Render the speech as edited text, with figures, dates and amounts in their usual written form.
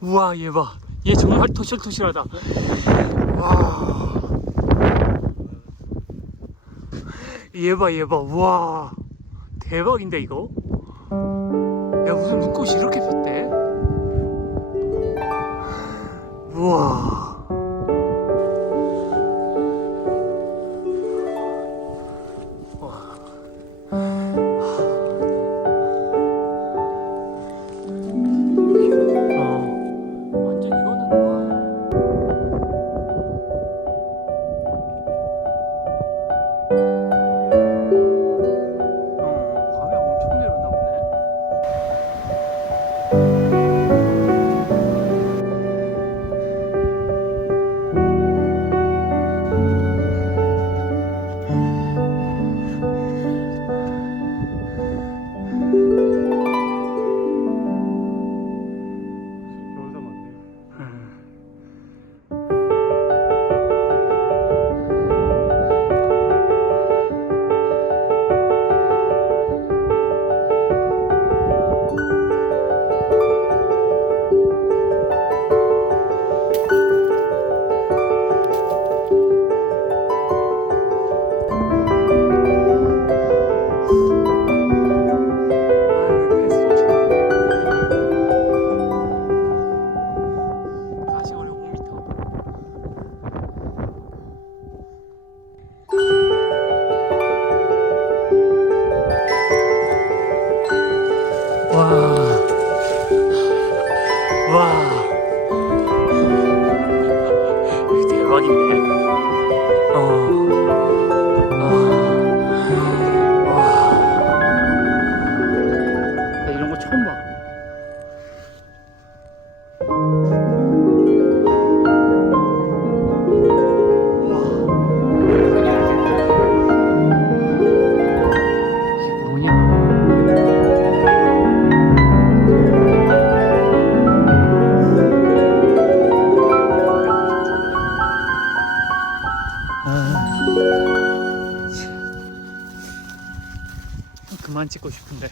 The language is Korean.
우와, 얘 봐. 얘 정말 토실토실하다. 와. 얘 봐, 얘 봐. 우와. 대박인데, 이거? 야, 무슨 눈꽃이 이렇게 폈대? 우와. 완전 이거는 감이 엄청 내려온다 보네. 겨울사 맞네. 가시거리 5m. 와. 와. 이거 대박인데. 나 이런 거 처음 봐. 이게 뭐냐? 그만 찍고 싶은데.